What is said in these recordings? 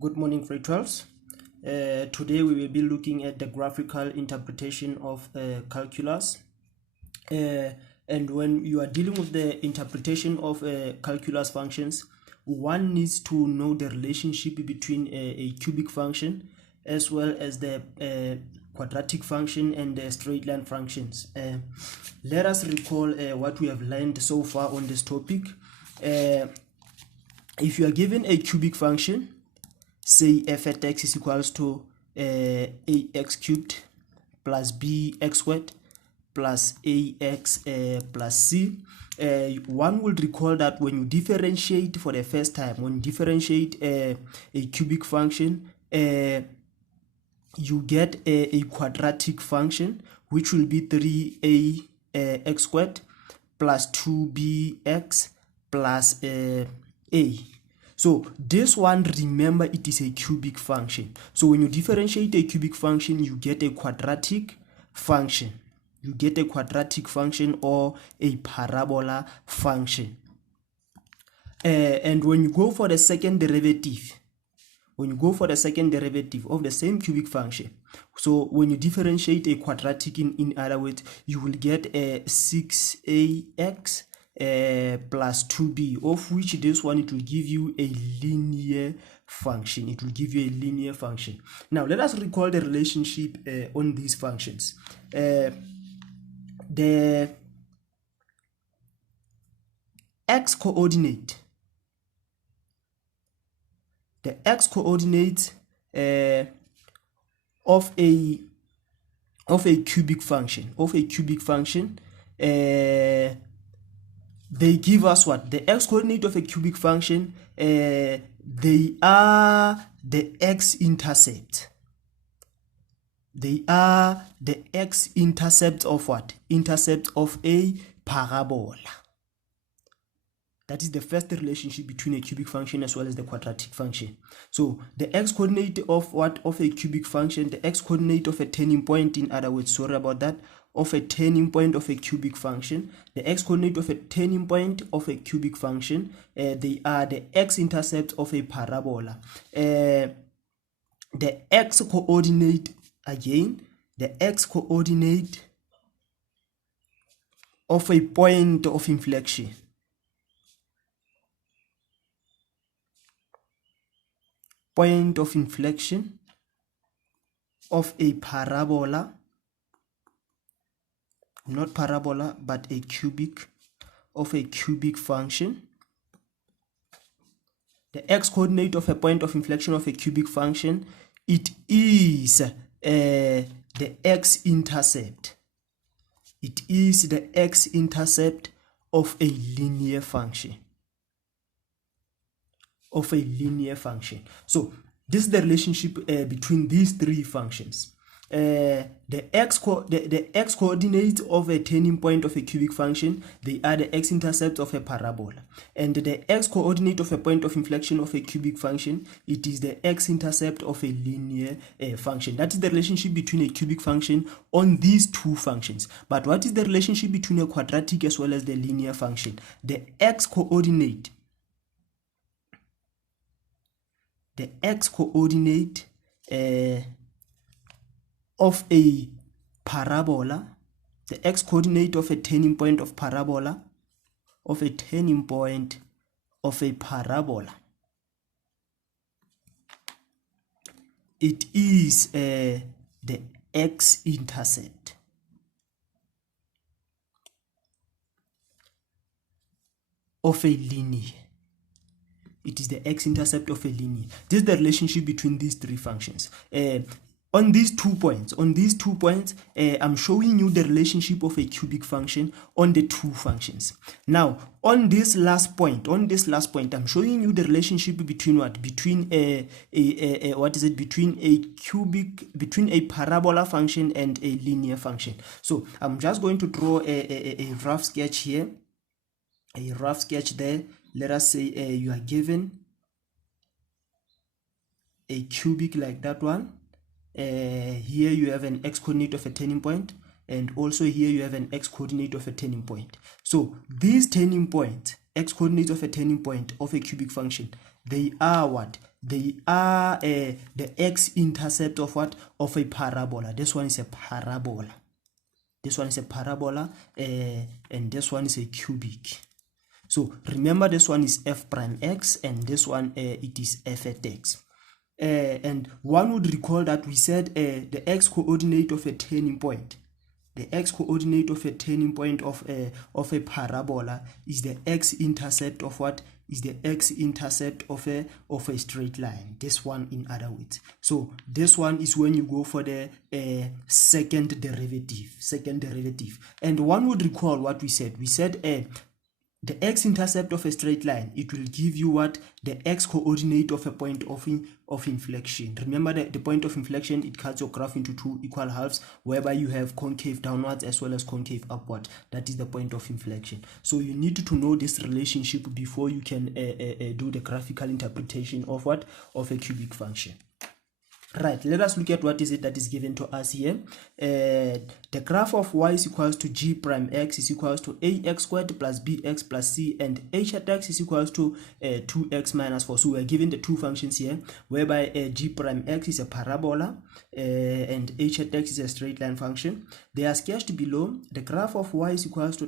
Good morning, grade 12s. Today we will be looking at the graphical interpretation of calculus. And when you are dealing with the interpretation of calculus functions, one needs to know the relationship between a cubic function as well as the quadratic function and the straight line functions. Let us recall what we have learned so far on this topic. If you are given a cubic function, say f at x is equals to ax cubed plus bx squared plus ax plus c, one will recall that when you differentiate for the first time, when you differentiate a cubic function, you get a quadratic function which will be 3ax squared plus 2bx plus a. So this one, remember, it is a cubic function. So when you differentiate a cubic function, you get a quadratic function. You get a quadratic function or a parabola function. And when you go for the second derivative, of the same cubic function, so when you differentiate a quadratic, in other words, you will get a 6ax plus 2b, of which this one, it will give you a linear function. Now let us recall the relationship on these functions. The x coordinate of a cubic function, they give us what? The x coordinate of a cubic function, they are the x-intercept. They are the x-intercept of what? Intercept of a parabola. That is the first relationship between a cubic function as well as the quadratic function. So the x-coordinate of what? Of a cubic function, the x-coordinate of a turning point, in other words, sorry about that, of a turning point of a cubic function, the x-coordinate of a turning point of a cubic function, they are the x-intercept of a parabola. The x-coordinate, again, the x-coordinate of a point of inflection, of a parabola, not parabola, but a cubic function. The x-coordinate of a point of inflection of a cubic function, it is the x-intercept. It is the x-intercept of a linear function. So this is the relationship between these three functions. The x coordinate of a turning point of a cubic function, they are the x-intercept of a parabola, and the x coordinate of a point of inflection of a cubic function, it is the x-intercept of a linear function. That is the relationship between a cubic function on these two functions. But what is the relationship between a quadratic as well as the linear function? The x coordinate of a parabola, the x-coordinate of a turning point of parabola, it is the x-intercept. Of a linear. It is the x-intercept of a linear. This is the relationship between these three functions. On these 2 points, I'm showing you the relationship of a cubic function on the two functions. Now, on this last point, I'm showing you the relationship between what? Between a parabola function and a linear function. So I'm just going to draw a rough sketch here, there. Let us say you are given a cubic like that one. Here you have an x-coordinate of a turning point, and also here you have an x-coordinate of a turning point. So these turning points, x-coordinates of a turning point of a cubic function, they are what? they are the x-intercept of what? Of a parabola. This one is a parabola. This one is a parabola, and this one is a cubic. So remember, this one is f prime x, and this one it is f at x. And one would recall that we said the x-coordinate of a turning point. The x-coordinate of a turning point of a parabola is the x-intercept of what? Is the x-intercept of a straight line. This one, in other words. So this one is when you go for the second derivative. And one would recall what we said. We said the x-intercept of a straight line, it will give you what? The x-coordinate of a point of inflection. Remember the point of inflection, it cuts your graph into two equal halves, whereby you have concave downwards as well as concave upward. That is the point of inflection. So you need to know this relationship before you can do the graphical interpretation of what? Of a cubic function. Right, let us look at what is it that is given to us here. The graph of y is equals to g prime x is equals to ax squared plus bx plus c, and h at x is equals to 2x minus 4. So we are given the two functions here, whereby g prime x is a parabola and h at x is a straight line function. They are sketched below. The graph of y is equals to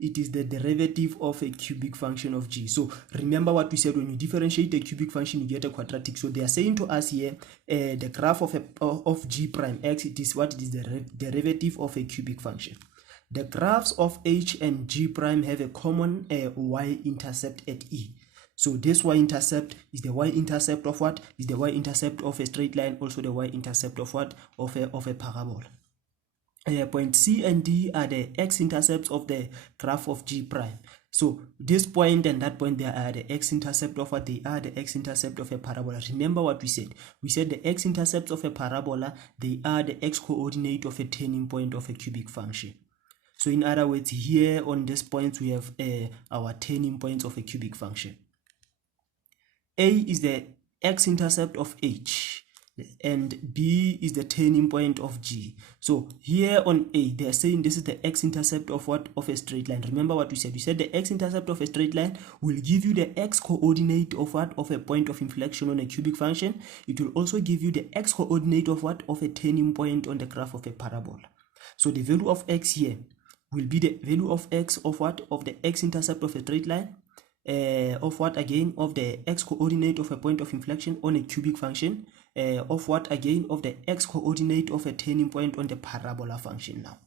it is the derivative of a cubic function of g. So remember what we said, when you differentiate a cubic function, you get a quadratic. So they are saying to us here, the graph of g prime x, it is what? It is the derivative of a cubic function. The graphs of h and g prime have a common y-intercept at e. So this y-intercept is the y-intercept of what? Is the y-intercept of a straight line, also the y-intercept of what? Of a parabola. Point C and D are the x-intercepts of the graph of g prime. So this point and that point, they are the x-intercept of what? They are the x-intercept of a parabola. Remember what we said? We said the x-intercepts of a parabola, they are the x-coordinate of a turning point of a cubic function. So in other words, here on this point, we have our turning points of a cubic function. A is the x-intercept of h, and B is the turning point of G. So here on A, they are saying this is the x-intercept of what? Of a straight line. Remember what we said? We said the x-intercept of a straight line will give you the x-coordinate of what? Of a point of inflection on a cubic function. It will also give you the x-coordinate of what? Of a turning point on the graph of a parabola. So the value of x here will be the value of x of what? Of the x-intercept of a straight line. Of what again? Of the x-coordinate of a point of inflection on a cubic function. Of what again? Of the x-coordinate of a turning point on the parabola function now.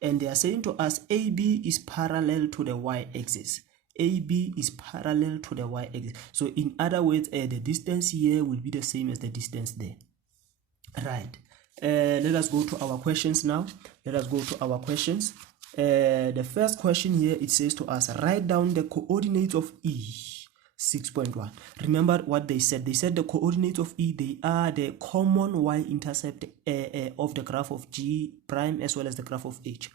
And they are saying to us AB is parallel to the y-axis. AB is parallel to the y-axis. So in other words, the distance here will be the same as the distance there. Right. Let us go to our questions now. Let us go to our questions. The first question here, it says to us, write down the coordinates of E. 6.1. Remember what they said. They said the coordinates of E, they are the common y-intercept of the graph of G prime as well as the graph of H.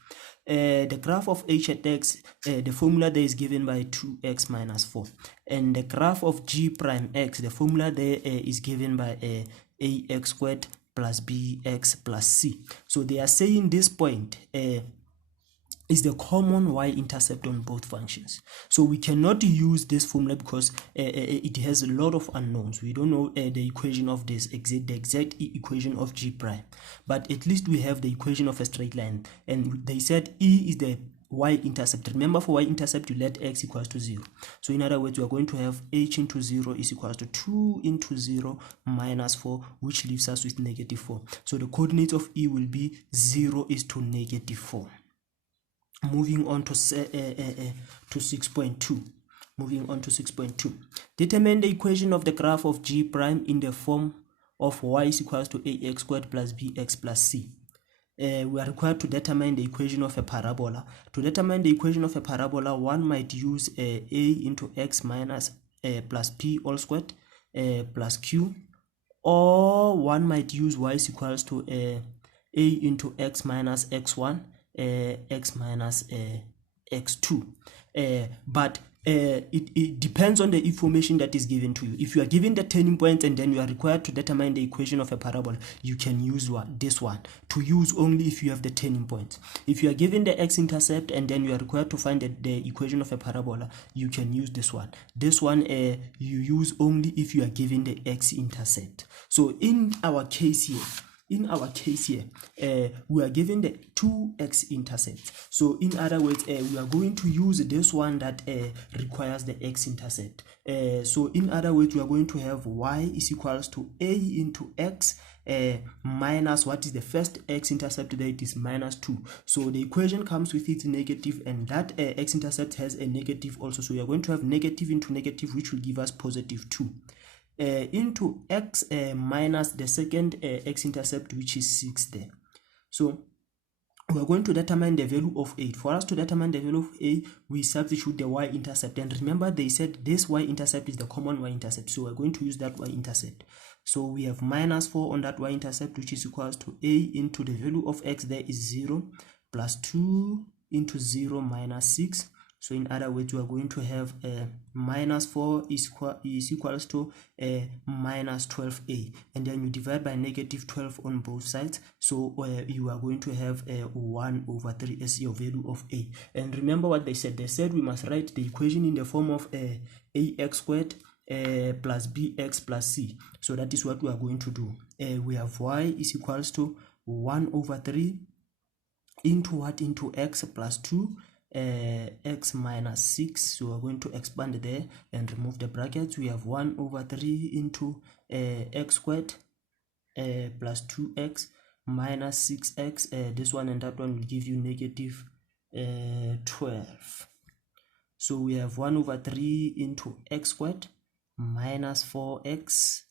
The graph of H at x, the formula there is given by 2x minus 4. And the graph of G prime x, the formula there is given by ax squared plus bx plus c. So they are saying this point is the common y-intercept on both functions. So we cannot use this formula because it has a lot of unknowns. We don't know the equation of this, the exact equation of G prime. But at least we have the equation of a straight line. And they said E is the y-intercept. Remember, for y-intercept, you let x equals to 0. So in other words, we are going to have h into 0 is equals to 2 into 0 minus 4, which leaves us with negative 4. So the coordinates of E will be 0 is to negative 4. Moving on to 6.2. Moving on to 6.2. Determine the equation of the graph of G prime in the form of y is equals to ax squared plus bx plus c. We are required to determine the equation of a parabola. To determine the equation of a parabola, one might use a into x minus plus p all squared plus q, or one might use y is equals to a into x minus x1 x minus x2. But it depends on the information that is given to you. If you are given the turning points and then you are required to determine the equation of a parabola, you can use this one to use only if you have the turning points. If you are given the x-intercept and then you are required to find the equation of a parabola, you can use this one. This one you use only if you are given the x-intercept. So in our case here, we are given the 2x intercepts. So in other words, we are going to use this one that requires the x-intercept. So in other words, we are going to have y is equals to a into x minus what is the first x-intercept there, it is minus 2. So the equation comes with its negative, and that x-intercept has a negative also. So we are going to have negative into negative, which will give us positive 2. Into x minus the second x-intercept, which is 6 there. So we are going to determine the value of a. For us to determine the value of a, we substitute the y-intercept. And remember, they said this y-intercept is the common y-intercept. So we are going to use that y-intercept. So we have minus 4 on that y-intercept, which is equals to a into the value of x there is 0 plus 2 into 0 minus 6. So in other words, you are going to have minus 4 is equals to minus 12a, and then you divide by negative 12 on both sides. So you are going to have 1 over 3 as your value of a. And remember what they said. They said we must write the equation in the form of ax squared plus bx plus c. So that is what we are going to do. We have y is equals to 1 over 3 into what? Into x plus 2. X minus 6. So we're going to expand there and remove the brackets. We have 1 over 3 into x squared plus 2x minus 6x. This one and that one will give you negative 12. So we have 1 over 3 into x squared minus 4x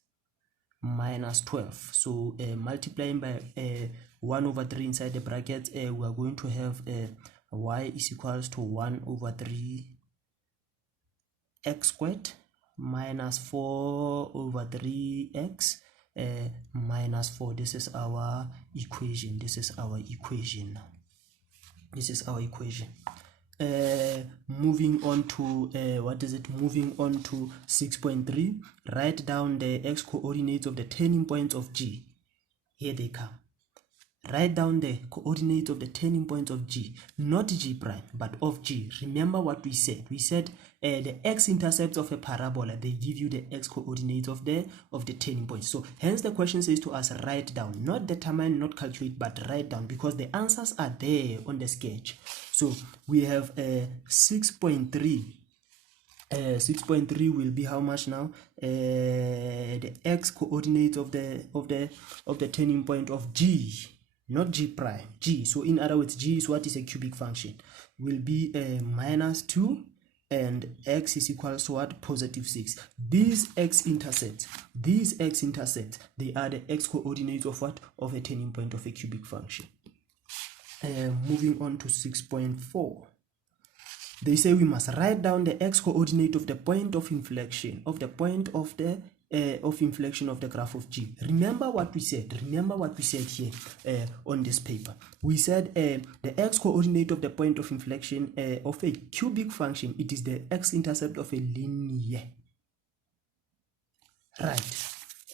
minus 12. So multiplying by 1 over 3 inside the brackets, we are going to have y is equals to 1 over 3 x squared minus 4 over 3x minus 4. This is our equation. Moving on to moving on to 6.3. Write down the x coordinates of the turning points of G. Here they come. Write down the coordinates of the turning points of G, not G prime, but of G. Remember what we said. We said the x-intercepts of a parabola, they give you the x coordinates of the turning points. So hence the question says to us, write down, not determine, not calculate, but write down, because the answers are there on the sketch. So we have 6.3. 6.3 will be how much now? The x coordinates of the turning point of G. Not G prime, G. So in other words, G is what is a cubic function. Will be minus 2 and x is equals to what? Positive 6. These x-intercepts, they are the x coordinates of what? Of a turning point of a cubic function. Moving on to 6.4. They say we must write down the x coordinate of the point of inflection, of the inflection of the graph of G. Remember what we said here on this paper. We said the x coordinate of the point of inflection of a cubic function, it is the x-intercept of a linear. Right.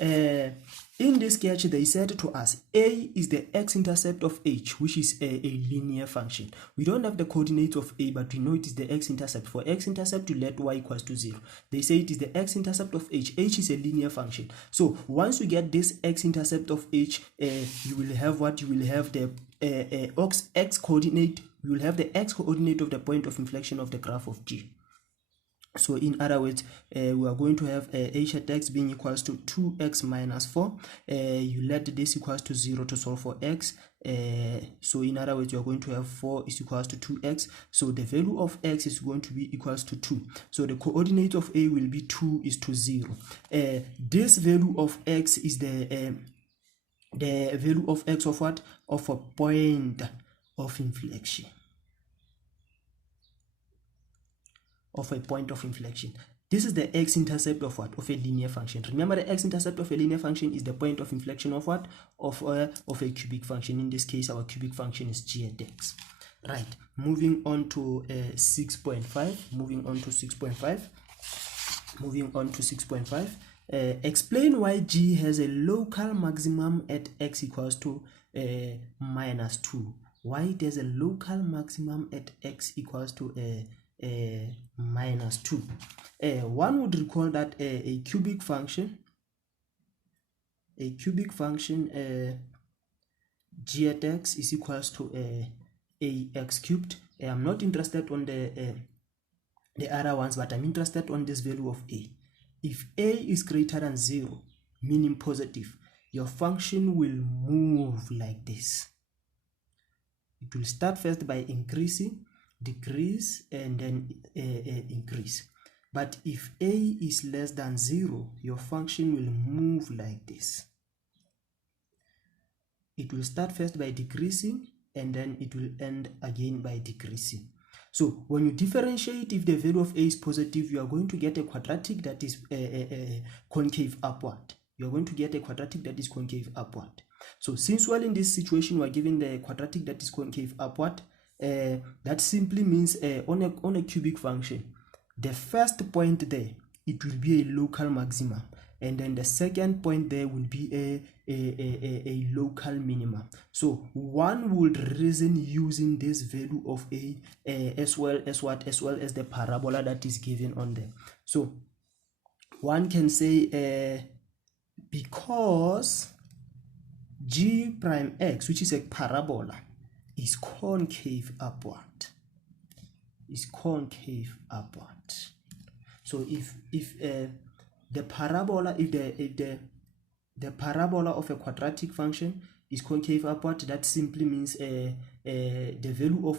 In this sketch, they said to us, a is the x-intercept of h, which is a linear function. We don't have the coordinates of a, but we know it is the x-intercept. For x-intercept, you let y equals to 0. They say it is the x-intercept of h. H is a linear function. So once you get this x-intercept of h, you will have what? You will have the x coordinate. You will have the x coordinate of the point of inflection of the graph of G. So in other words, we are going to have h at x being equals to 2x minus 4. You let this equals to 0 to solve for x. So in other words, you are going to have 4 is equals to 2x. So the value of x is going to be equals to 2. So the coordinate of a will be 2 is to 0. This value of x is the value of x of what? Of a point of inflection. This is the x-intercept of what? Of a linear function. Remember, the x-intercept of a linear function is the point of inflection of what? Of a cubic function. In this case, our cubic function is g at x. Right, moving on to 6.5. Moving on to 6.5. Explain why G has a local maximum at x equals to minus 2. Why it has a local maximum at x equals to minus 2. One would recall that a cubic function g at x is equals to ax cubed. I'm not interested on the other ones, but I'm interested on this value of a. If a is greater than 0, meaning positive, your function will move like this. It will start first by increasing, decrease, and then increase. But if a is less than 0, your function will move like this. It will start first by decreasing, and then it will end again by decreasing. So when you differentiate, if the value of a is positive, you are going to get a quadratic that is concave upward. You are going to get a quadratic that is concave upward. So since we're in this situation, we are given the quadratic that is concave upward. That simply means on a cubic function, the first point there, it will be a local maximum, and then the second point there will be a local minimum. So one would reason using this value of a as well as the parabola that is given on there. So one can say because g prime x, which is a parabola, is concave upward. So if the parabola, if the parabola of a quadratic function is concave upward, that simply means the value of